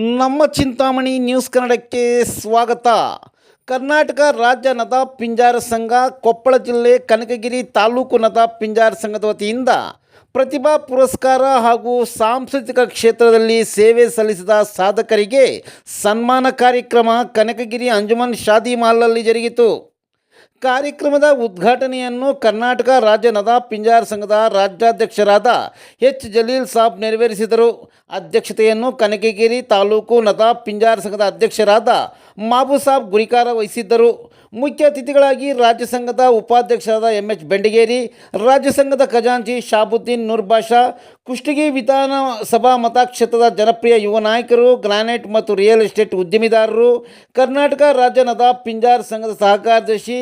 ನಮ್ಮ ಚಿಂತಾಮಣಿ ನ್ಯೂಸ್ ಕನ್ನಡಕ್ಕೆ ಸ್ವಾಗತ. ಕರ್ನಾಟಕ ರಾಜ್ಯ ನದ ಪಿಂಜಾರ ಸಂಘ, ಕೊಪ್ಪಳ ಜಿಲ್ಲೆ ಕನಕಗಿರಿ ತಾಲೂಕು ನದ ಪಿಂಜಾರ ಸಂಘದ ವತಿಯಿಂದ ಪ್ರತಿಭಾ ಪುರಸ್ಕಾರ ಹಾಗೂ ಸಾಂಸ್ಕೃತಿಕ ಕ್ಷೇತ್ರದಲ್ಲಿ ಸೇವೆ ಸಲ್ಲಿಸಿದ ಸಾಧಕರಿಗೆ ಸನ್ಮಾನ ಕಾರ್ಯಕ್ರಮ ಕನಕಗಿರಿ ಅಂಜುಮನ್ ಶಾದಿ ಮಾಲ್ನಲ್ಲಿ ಜರುಗಿತು. ಕಾರ್ಯಕ್ರಮದ ಉದ್ಘಾಟನೆಯನ್ನು ಕರ್ನಾಟಕ ರಾಜ್ಯ ನದಾಬ್ ಪಿಂಜಾರ್ ಸಂಘದ ರಾಜ್ಯಾಧ್ಯಕ್ಷರಾದ ಎಚ್ ಜಲೀಲ್ ಸಾಬ್ ನೆರವೇರಿಸಿದರು. ಅಧ್ಯಕ್ಷತೆಯನ್ನು ಕನಕಗಿರಿ ತಾಲೂಕು ನದಾಬ್ ಪಿಂಜಾರ್ ಸಂಘದ ಅಧ್ಯಕ್ಷರಾದ ಮಾಬು ಸಾಬ್ ಗುರಿಕಾರ ವಹಿಸಿದ್ದರು. ಮುಖ್ಯ ಅತಿಥಿಗಳಾಗಿ ರಾಜ್ಯ ಸಂಘದ ಉಪಾಧ್ಯಕ್ಷರಾದ ಎಂ ಎಚ್ ಬೆಂಡಿಗೇರಿ, ರಾಜ್ಯ ಸಂಘದ ಖಜಾಂಚಿ ಶಾಬುದ್ದೀನ್ ನೂರ್ಬಾಷಾ ಕುಷ್ಟಗಿ ವಿಧಾನಸಭಾ ಮತಕ್ಷೇತ್ರದ ಜನಪ್ರಿಯ ಯುವ ನಾಯಕರು, ಗ್ರಾನೈಟ್ ಮತ್ತು ರಿಯಲ್ ಎಸ್ಟೇಟ್ ಉದ್ಯಮಿದಾರರು, ಕರ್ನಾಟಕ ರಾಜ್ಯ ನದಾಫ್ ಪಿಂಜಾರ್ ಸಂಘದ ಸಹ ಕಾರ್ಯದರ್ಶಿ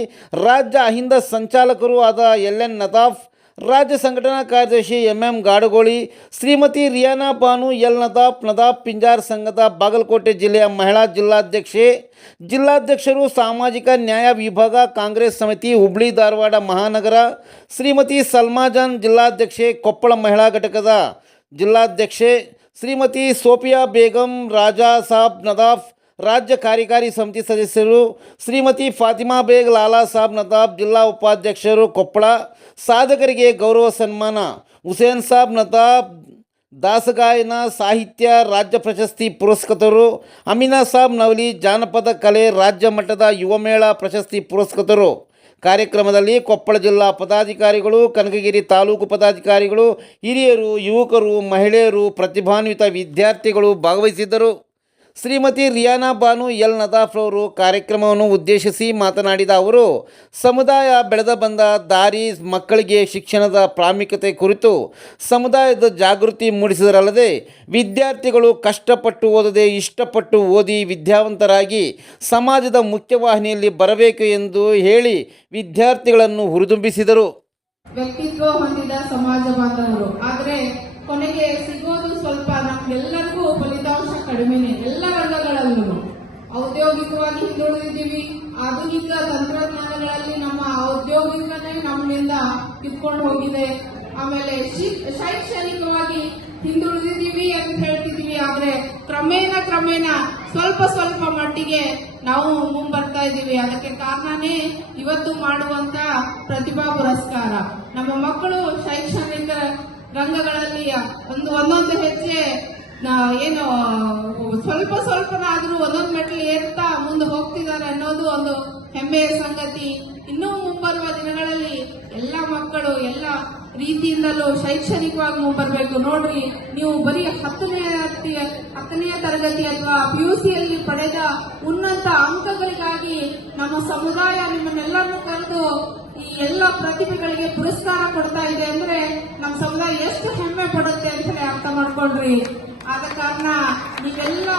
ರಾಜ್ಯ ಅಹಿಂದ ಸಂಚಾಲಕರು ಆದ ಎಲ್ ಎನ್ ನದಾಫ್ ರಾಜ್ಯ ಸಂಘಟನಾ ಕಾರ್ಯದರ್ಶಿ M M Gadagoli, Shrimati Riyana Banu L Nadaf Nadaf Pinjar ಸಂಘದ ಬಾಗಲಕೋಟೆ ಜಿಲ್ಲೆಯ ಮಹಿಳಾ ಜಿಲ್ಲಾಧ್ಯಕ್ಷೆ, ಜಿಲ್ಲಾಧ್ಯಕ್ಷರು ಸಾಮಾಜಿಕ ನ್ಯಾಯ ವಿಭಾಗ, ಕಾಂಗ್ರೆಸ್ ಸಮಿತಿ, ಹುಬ್ಳಿ, ಧಾರವಾಡ ಮಹಾನಗರ, ಶ್ರೀಮತಿ ಸಲ್ಮಾಜಾನ್ ಜಿಲ್ಲಾಧ್ಯಕ್ಷೆ, ಕೊಪ್ಪಳ ಮಹಿಳಾ ಘಟಕದ ಜಿಲ್ಲಾಧ್ಯಕ್ಷೆ, ಶ್ರೀಮತಿ ಸೋಫಿಯಾ ಬೇಗಂ, ರಾಜಾ ಸಾಬ್ ನದಾಫ್ ರಾಜ್ಯ ಕಾರ್ಯಕಾರಿ ಸಮಿತಿ ಸದಸ್ಯರು ಶ್ರೀಮತಿ ಫಾತಿಮಾ ಬೇಗ್ ಲಾಲಾ ಸಾಬ್ ನತಾಬ್ ಜಿಲ್ಲಾ ಉಪಾಧ್ಯಕ್ಷರು ಕೊಪ್ಪಳ ಸಾಧಕರಿಗೆ ಗೌರವ ಸನ್ಮಾನ. ಹುಸೇನ್ ಸಾಬ್ ನತಾಬ್ ದಾಸಗಾಯನ ಸಾಹಿತ್ಯ ರಾಜ್ಯ ಪ್ರಶಸ್ತಿ ಪುರಸ್ಕೃತರು. ಅಮಿನಾ ಸಾಬ್ ನವಲಿ ಜಾನಪದ ಕಲೆ ರಾಜ್ಯ ಮಟ್ಟದ ಯುವಮೇಳ ಪ್ರಶಸ್ತಿ ಪುರಸ್ಕೃತರು. ಕಾರ್ಯಕ್ರಮದಲ್ಲಿ ಕೊಪ್ಪಳ ಜಿಲ್ಲಾ ಪದಾಧಿಕಾರಿಗಳು, ಕನಕಗಿರಿ ತಾಲೂಕು ಪದಾಧಿಕಾರಿಗಳು, ಹಿರಿಯರು, ಯುವಕರು, ಮಹಿಳೆಯರು, ಪ್ರತಿಭಾನ್ವಿತ ವಿದ್ಯಾರ್ಥಿಗಳು ಭಾಗವಹಿಸಿದ್ದರು. ಶ್ರೀಮತಿ ರಿಯಾನಾ ಬಾನು ಎಲ್ ನದಾಫ್ ಅವರು ಕಾರ್ಯಕ್ರಮವನ್ನು ಉದ್ದೇಶಿಸಿ ಮಾತನಾಡಿದ ಅವರು, ಸಮುದಾಯ ಬೆಳೆದ ಬಂದ ದಾರಿ ಮಕ್ಕಳಿಗೆ ಶಿಕ್ಷಣದ ಪ್ರಾಮುಖ್ಯತೆ ಕುರಿತು ಸಮುದಾಯದ ಜಾಗೃತಿ ಮೂಡಿಸಿದರಲ್ಲದೆ, ವಿದ್ಯಾರ್ಥಿಗಳು ಕಷ್ಟಪಟ್ಟು ಓದದೆ ಇಷ್ಟಪಟ್ಟು ಓದಿ ವಿದ್ಯಾವಂತರಾಗಿ ಸಮಾಜದ ಮುಖ್ಯವಾಹಿನಿಯಲ್ಲಿ ಬರಬೇಕು ಎಂದು ಹೇಳಿ ವಿದ್ಯಾರ್ಥಿಗಳನ್ನು ಹುರಿದುಂಬಿಸಿದರು. ವ್ಯಕ್ತಿತ್ವ ಹೊಂದಿದ ಸಮಾಜ ಆದ್ರೆ, ಕೊನೆಗೆ ಸಿಗೋದು ಸ್ವಲ್ಪ ನಮ್ಗೆಲ್ಲರಿಗೂ ಫಲಿತಾಂಶ ಕಡಿಮೆನೆ. ಎಲ್ಲ ರಂಗಗಳಲ್ಲೂ ಔದ್ಯೋಗಿಕವಾಗಿ ಹಿಂದುಳಿದಿದ್ದೀವಿ. ಆಧುನಿಕ ತಂತ್ರಜ್ಞಾನಗಳಲ್ಲಿ ನಮ್ಮ ಔದ್ಯೋಗಿಕನೇ ನಮ್ಮಿಂದ ಕಿತ್ಕೊಂಡು ಹೋಗಿದೆ. ಆಮೇಲೆ ಶೈಕ್ಷಣಿಕವಾಗಿ ಹಿಂದುಳಿದಿದ್ದೀವಿ ಅಂತ ಹೇಳ್ತಿದೀವಿ ಆದ್ರೆ ಕ್ರಮೇಣ ಕ್ರಮೇಣ ಸ್ವಲ್ಪ ಸ್ವಲ್ಪ ಮಟ್ಟಿಗೆ ನಾವು ಮುಂಬರ್ತಾ ಇದ್ದೀವಿ. ಅದಕ್ಕೆ ಕಾರಣನೇ ಇವತ್ತು ಮಾಡುವಂತ ಪ್ರತಿಭಾ ಪುರಸ್ಕಾರ. ನಮ್ಮ ಮಕ್ಕಳು ಶೈಕ್ಷಣಿಕ ರಂಗಗಳಲ್ಲಿ ಒಂದು, ಒಂದೊಂದು ಹೆಜ್ಜೆ ನಾ- ಏನು, ಸ್ವಲ್ಪ ಸ್ವಲ್ಪನಾದ್ರೂ ಒಂದೊಂದು ಮೆಟ್ಲು ಏರ್ತಾ ಮುಂದೆ ಹೋಗ್ತಿದ್ದಾರೆ ಅನ್ನೋದು ಒಂದು ಹೆಮ್ಮೆಯ ಸಂಗತಿ. ಇನ್ನೂ ಮುಂಬರುವ ದಿನಗಳಲ್ಲಿ ಎಲ್ಲ ಮಕ್ಕಳು ಎಲ್ಲ ರೀತಿಯಿಂದಲೂ ಶೈಕ್ಷಣಿಕವಾಗಿ ಮುಂಬರ್ಬೇಕು ನೋಡ್ರಿ, ನೀವು ಬರೀ ಹತ್ತನೇ ಹತ್ತನೆಯ ತರಗತಿ ಅಥವಾ ಪಿ ಯು ಸಿಯಲ್ಲಿ ಪಡೆದ ಉನ್ನತ ಅಂಕಗಳಿಗಾಗಿ ನಮ್ಮ ಸಮುದಾಯ ನಿಮ್ಮನ್ನೆಲ್ಲರನ್ನೂ ಕರೆದು ಈ ಎಲ್ಲ ಪ್ರತಿಭೆಗಳಿಗೆ ಪುರಸ್ಕಾರ ಕೊಡ್ತಾ ಇದೆ ಅಂದ್ರೆ ನಮ್ಮ ಸಮುದಾಯ ಎಷ್ಟು ಹೆಮ್ಮೆ ಪಡುತ್ತೆ ಅಂತ ಹೇಳಿ ಅರ್ಥ ಮಾಡ್ಕೊಳ್ರಿ ಆದ ಕಾರಣ ನೀವೆಲ್ಲ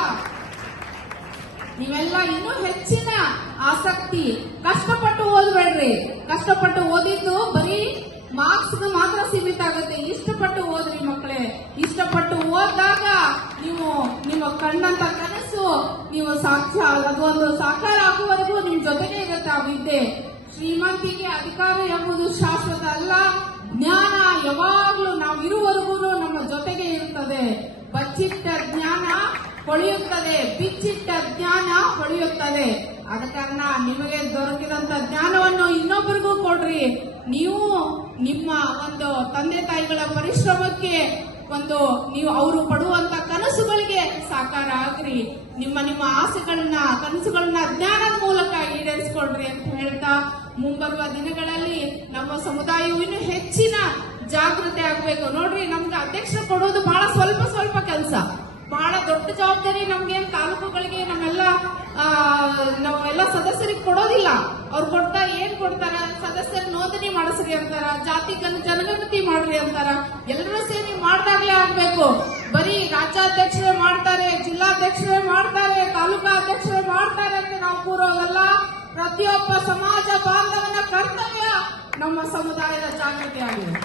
ನೀವೆಲ್ಲ ಇನ್ನೂ ಹೆಚ್ಚಿನ ಆಸಕ್ತಿ. ಕಷ್ಟಪಟ್ಟು ಓದ್ಬೇಡ್ರಿ. ಕಷ್ಟಪಟ್ಟು ಓದಿದ್ದು ಬರೀ ಮಾರ್ಕ್ಸ್ ಮಾತ್ರ ಸೀಮಿತ ಆಗುತ್ತೆ. ಇಷ್ಟಪಟ್ಟು ಓದ್ರಿ ಮಕ್ಕಳೇ. ಇಷ್ಟಪಟ್ಟು ಓದಿದಾಗ ನೀವು ನಿಮ್ಮ ಕಣ್ಣಂತ ಕನಸು ನೀವು ಸಾಕ್ಷ್ಯ ಅದೊಂದು ಸಾಕಾರ ಆಗುವವರೆಗೂ ನಿಮ್ ಜೊತೆಗೆ ಇರುತ್ತೆ ಆ ವಿದ್ಯೆ. ಶ್ರೀಮಂತಿಗೆ ಅಧಿಕಾರ ಎಂಬುದು ಶಾಶ್ವತ ಅಲ್ಲ. ಜ್ಞಾನ ಯಾವಾಗ್ಲೂ ನಾವು ಇರುವವರೆಗೂ ನಮ್ಮ ಜೊತೆಗೆ ಇರುತ್ತದೆ ಬಚ್ಚಿಟ್ಟ ಜ್ಞಾನ ಹೊಳೆಯುತ್ತದೆ, ಬಿಚ್ಚಿಟ್ಟ ಜ್ಞಾನ ಹೊಳೆಯುತ್ತದೆ. ಆದ ಕಾರಣ ನಿಮಗೆ ದೊರಕಿದಂತ ಜ್ಞಾನವನ್ನು ಇನ್ನೊಬ್ಬರಿಗೂ ಕೊಡ್ರಿ. ನೀವು ನಿಮ್ಮ ಒಂದು ತಂದೆ ತಾಯಿಗಳ ಪರಿಶ್ರಮಕ್ಕೆ ಒಂದು ನೀವು ಅವರು ಪಡುವಂತ ಕನಸುಗಳಿಗೆ ಸಾಕಾರ ಆಗ್ರಿ ನಿಮ್ಮ ನಿಮ್ಮ ಆಸೆಗಳನ್ನ, ಕನಸುಗಳನ್ನ ಜ್ಞಾನದ ಮೂಲಕ ಈಡೇರಿಸಿಕೊಡ್ರಿ ಅಂತ ಹೇಳ್ತಾ ಮುಂಬರುವ ದಿನಗಳಲ್ಲಿ ನಮ್ಮ ಸಮುದಾಯವು ಇನ್ನು ಹೆಚ್ಚಿನ ಜಾಗೃತಿ ಆಗ್ಬೇಕು. ನೋಡ್ರಿ, ನಮ್ಗೆ ಅಧ್ಯಕ್ಷ ಕೊಡೋದು ಬಹಳ ಸ್ವಲ್ಪ ಸ್ವಲ್ಪ ಕೆಲಸ. ಬಹಳ ದೊಡ್ಡ ಜವಾಬ್ದಾರಿ ನಮ್ಗೆ ತಾಲೂಕುಗಳಿಗೆ ನಮ್ಮೆಲ್ಲ ನಾವೆಲ್ಲ ಸದಸ್ಯರಿಗೆ ಕೊಡೋದಿಲ್ಲ. ಅವ್ರು ಕೊಡ್ತಾ ಏನ್ ಕೊಡ್ತಾರ? ಸದಸ್ಯರ ನೋಂದಣಿ ಮಾಡಿಸ್ರಿ ಅಂತಾರ, ಜಾತಿ ಗಣ, ಜನಗಣತಿ ಮಾಡ್ರಿ ಅಂತಾರ. ಎಲ್ಲರೂ ಸೇರಿ ಮಾಡ್ದಾಗ್ಲೇ ಆಗ್ಬೇಕು. ಬರೀ ರಾಜ್ಯಾಧ್ಯಕ್ಷರೇ ಮಾಡ್ತಾರೆ, ಜಿಲ್ಲಾಧ್ಯಕ್ಷರೇ ಮಾಡ್ತಾರೆ, ತಾಲೂಕಾ ಅಧ್ಯಕ್ಷರೇ ಮಾಡ್ತಾರೆ ಅಂತ ನಾವು ಕೂರೋದಲ್ಲ ಪ್ರತಿಯೊಬ್ಬ ಸಮಾಜ ಬಾಂಧವನ ಕರ್ತವ್ಯ ನಮ್ಮ ಸಮುದಾಯದ ಜಾಗೃತಿ ಆಗಿದೆ.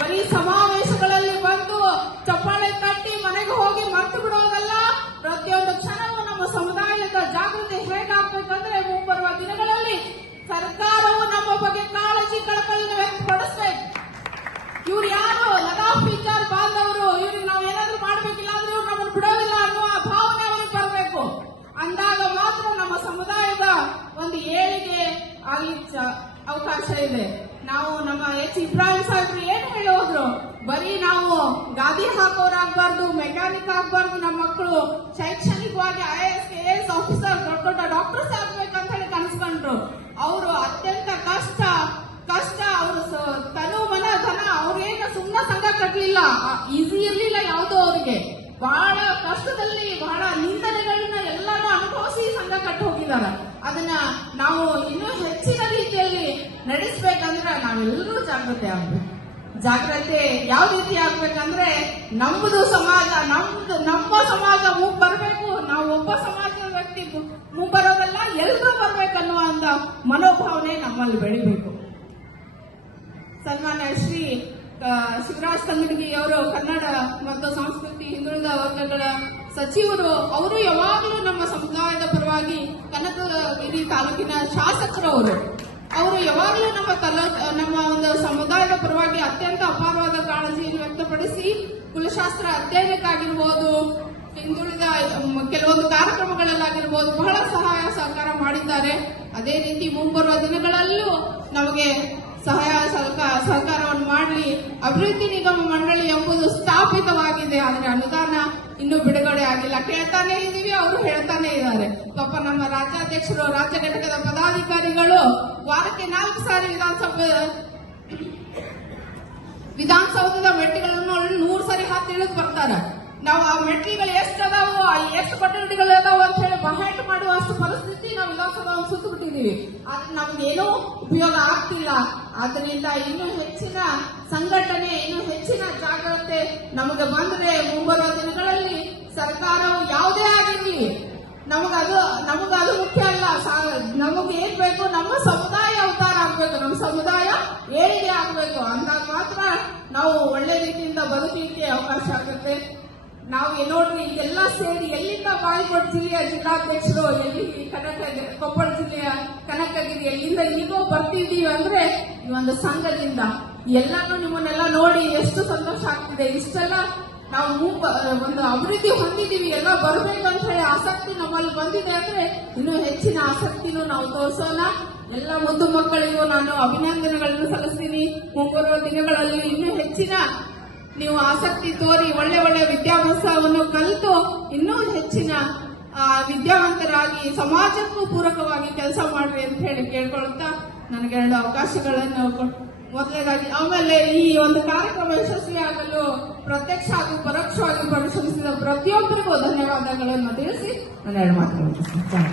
ಬರೀ ಸಮಾವೇಶಗಳಲ್ಲಿ ಬಂದು ಚಪ್ಪಾಳೆ ತಟ್ಟಿ ಮನೆಗೆ ಹೋಗಿ ಮರ್ತು ಬಿಡೋದಲ್ಲ? ಪ್ರತಿಯೊಂದು ಕ್ಷಣವೂ ನಮ್ಮ ಸಮುದಾಯದ ಜಾಗೃತಿ ಹೇಗಾಗ್ಬೇಕಂದ್ರೆ ಅವಕಾಶ ಇದೆ. ನಾವು ನಮ್ಮ ಎಚ್ ಇಬ್ರಾಹಿಂ ಸಾಹೇಬ್ರು ಏನ್ ಹೇಳೋದ್ರು? ಬರೀ ನಾವು ಗಾದಿ ಹಾಕೋರಾಗ್ಬಾರ್ದು ಮೆಕ್ಯಾನಿಕ್ ಆಗ್ಬಾರ್ದು ನಮ್ಮ ಮಕ್ಕಳು ಶೈಕ್ಷಣಿಕವಾಗಿ I S K S officer ದೊಡ್ಡ ದೊಡ್ಡ ಡಾಕ್ಟರ್ಸ್ ಆಗ್ಬೇಕಂತ ಹೇಳಿ ಕನಸ್ಕೊಂಡ್ರು. ಅವರು ಅತ್ಯಂತ ಕಷ್ಟ ಕಷ್ಟ, ಅವರು ತನು ಮನ, ಧನ, ಅವ್ರೇನು ಸುಮ್ಮ ಸಂಘ ಕಟ್ಟಲಿಲ್ಲ ಈಸಿ ಇರ್ಲಿಲ್ಲ ಯಾವುದೋ ಅವ್ರಿಗೆ. ಬಹಳ ಕಷ್ಟದಲ್ಲಿ, ಬಹಳ ನಿಂದನೆಗಳನ್ನ ಎಲ್ಲಾನು ಅನುಭವಿಸಿ ಸಂಘ ಕಟ್ಟ ಹೋಗಿದ್ದಾರೆ. ಅದನ್ನ ನಾವು ಇನ್ನೂ ನಡೆಸ್ಬೇಕಂದ್ರೆ ನಾವೆಲ್ಲರೂ ಜಾಗ್ರತೆ ಆಗ್ಬೇಕು. ಜಾಗ್ರತೆ ಯಾವ ರೀತಿ ಆಗ್ಬೇಕಂದ್ರೆ ನಮ್ಮದು ಸಮಾಜ, ನಮ್ದು, ನಮ್ಮ ಸಮಾಜ ಮುಗ್ ಬರ್ಬೇಕು, ನಾವು ಒಬ್ಬ ಸಮಾಜದ ವ್ಯಕ್ತಿ ಮುಗ್ ಬರೋದಲ್ಲ ಎಲ್ಲರೂ ಬರ್ಬೇಕನ್ನುವ ಅಂತ ಮನೋಭಾವನೆ ನಮ್ಮಲ್ಲಿ ಬೆಳಿಬೇಕು. ಸನ್ಮಾನ್ಯ ಶ್ರೀ ಶಿವರಾಜ್ ತಂಗಡಗಿ ಅವರು, ಕನ್ನಡ ಮತ್ತು ಸಂಸ್ಕೃತಿ, ಹಿಂದುಳಿದ ವರ್ಗಗಳ ಸಚಿವರು, ಅವರು ಯಾವಾಗಲೂ ನಮ್ಮ ಸಮುದಾಯದ ಪರವಾಗಿ ಕನಕಗಿರಿ ತಾಲೂಕಿನ ಶಾಸಕರು ಅವರು ಅವರು ಯಾವಾಗಲೂ ನಮ್ಮ ಕಲ, ನಮ್ಮ ಒಂದು ಸಮುದಾಯದ ಪರವಾಗಿ ಅತ್ಯಂತ ಅಪಾರವಾದ ಕಾಳಜಿಯನ್ನು ವ್ಯಕ್ತಪಡಿಸಿ ಕುಲಶಾಸ್ತ್ರ ಅಧ್ಯಯನಕ್ಕಾಗಿರ್ಬೋದು, ಹಿಂದುಳಿದ ಕೆಲವೊಂದು ಕಾರ್ಯಕ್ರಮಗಳಲ್ಲಾಗಿರ್ಬೋದು ಬಹಳ ಸಹಾಯ ಸಹಕಾರ ಮಾಡಿದ್ದಾರೆ. ಅದೇ ರೀತಿ ಮುಂಬರುವ ದಿನಗಳಲ್ಲೂ ನಮಗೆ ಸಹಾಯ ಸಹಕಾರ ಸಹಕಾರವನ್ನು ಮಾಡಲಿ. ಅಭಿವೃದ್ಧಿ ನಿಗಮ ಮಂಡಳಿ ಎಂಬುದು ಸ್ಥಾಪಿತವಾಗಿದೆ. ಆದರೆ ಅನುದಾನ ಇನ್ನೂ ಬಿಡುಗಡೆ ಆಗಿಲ್ಲ. ಕೇಳ್ತಾನೆ ಇದೀವಿ, ಅವರು ಹೇಳ್ತಾನೆ ಇದ್ದಾರೆ. ಪಾಪ ನಮ್ಮ ರಾಜ್ಯಾಧ್ಯಕ್ಷರು ರಾಜ್ಯ ಘಟಕದ ಪದಾಧಿಕಾರಿಗಳು ವಾರಕ್ಕೆ ನಾಲ್ಕು ಸಾರಿ ವಿಧಾನಸಭೆ, ವಿಧಾನಸೌಧದ ಮೆಟ್ಟಿಗಳನ್ನು ನೂರು ಸಾರಿ ಹತ್ತಿ ಇಳಿದು ಬರ್ತಾರೆ. ನಾವು ಆ ಮೆಟ್ಟಿಗಳು ಎಷ್ಟು ಅದಾವು ಎಷ್ಟು ಕೊಠಡಿಗಳು ಅದಾವು ಅಂತ ಹೇಳಿ ಬಹಳ ಮಾಡುವಷ್ಟು ಪರಿಸ್ಥಿತಿ ನಾವು ವಿಧಾನಸಭೆ ಸುತ್ತು ಆದ್ರೆ ನಮ್ಗೆ ಏನೂ ಉಪಯೋಗ ಆಗ್ತಿಲ್ಲ. ಆದ್ರಿಂದ ಇನ್ನೂ ಹೆಚ್ಚಿನ ಸಂಘಟನೆ, ಇನ್ನೂ ಹೆಚ್ಚಿನ ಜಾಗ್ರತೆ ನಮಗೆ ಬಂದ್ರೆ ಮುಂಬರುವ ದಿನಗಳಲ್ಲಿ ಸರ್ಕಾರವು ಯಾವುದೇ ಆಗಿರ್ಲಿ ನಮಗದು ನಮಗದು ಮುಖ್ಯ ಅಲ್ಲ. ನಮಗೆ ಏನ್ ಬೇಕು, ನಮ್ಮ ಸಮುದಾಯ ಉದ್ಧಾರ ಆಗ್ಬೇಕು, ನಮ್ಮ ಸಮುದಾಯ ಏಳಿಗೆ ಆಗ್ಬೇಕು. ಅಂದಾಗ ಮಾತ್ರ ನಾವು ಒಳ್ಳೆ ರೀತಿಯಿಂದ ಬದುಕಲಿಕ್ಕೆ ಅವಕಾಶ ಆಗುತ್ತೆ. ನಾವು ನೋಡ್ರಿ ಎಲ್ಲ ಸೇರಿ ಎಲ್ಲಿಂದ ಬಾಯಿಕೊಟ್ಟು ಜಿಲ್ಲೆಯ ಜಿಲ್ಲಾಧ್ಯಕ್ಷರು, ಎಲ್ಲಿ ಕನಕ ಕೊಪ್ಪಳ ಜಿಲ್ಲೆಯ ಕನಕಗಿರಿ ಎಲ್ಲಿಂದ ಈಗೋ ಬರ್ತಿದ್ದೀವಿ ಅಂದ್ರೆ ಈ ಒಂದು ಸಂಘದಿಂದ. ಎಲ್ಲಾನು ನಿಮ್ಮನ್ನೆಲ್ಲ ನೋಡಿ ಎಷ್ಟು ಸಂತೋಷ ಆಗ್ತಿದೆ. ಇಷ್ಟೆಲ್ಲ ನಾವು ಒಂದು ಅಭಿವೃದ್ಧಿ ಹೊಂದಿದೀವಿ ಎಲ್ಲ ಬರ್ಬೇಕಂತ ಹೇಳಿ ಆಸಕ್ತಿ ನಮ್ಮಲ್ಲಿ ಬಂದಿದೆ ಅಂದ್ರೆ ಇನ್ನೂ ಹೆಚ್ಚಿನ ಆಸಕ್ತಿನೂ ನಾವು ತೋರಿಸೋಣ. ಎಲ್ಲ ಮುದ್ದು ಮಕ್ಕಳಿಗೂ ನಾನು ಅಭಿನಂದನೆಗಳನ್ನು ಸಲ್ಲಿಸ್ತೀನಿ. ಮುಂಬರುವ ದಿನಗಳಲ್ಲಿ ಇನ್ನೂ ಹೆಚ್ಚಿನ ನೀವು ಆಸಕ್ತಿ ತೋರಿ ಒಳ್ಳೆ ಒಳ್ಳೆ ವಿದ್ಯಾಭ್ಯಾಸವನ್ನು ಕಲಿತು ಇನ್ನೂ ಹೆಚ್ಚಿನ ವಿದ್ಯಾವಂತರಾಗಿ ಸಮಾಜಕ್ಕೂ ಪೂರಕವಾಗಿ ಕೆಲಸ ಮಾಡ್ರಿ ಅಂತ ಹೇಳಿ ಕೇಳ್ಕೊಳ್ತಾ ನನಗೆ ಎರಡು ಅವಕಾಶಗಳನ್ನು ಮೊದಲನೇದಾಗಿ ಆಮೇಲೆ ಈ ಒಂದು ಕಾರ್ಯಕ್ರಮ ಯಶಸ್ವಿಯಾಗಲು ಪ್ರತ್ಯಕ್ಷ ಹಾಗೂ ಪರೋಕ್ಷವಾಗಿ ಪರಿಶ್ರಮಿಸಿದ ಪ್ರತಿಯೊಬ್ಬರಿಗೂ ಧನ್ಯವಾದಗಳನ್ನು ತಿಳಿಸಿ ನಾನು ಎರಡು ಮುಗಿಸ್ತೀನಿ.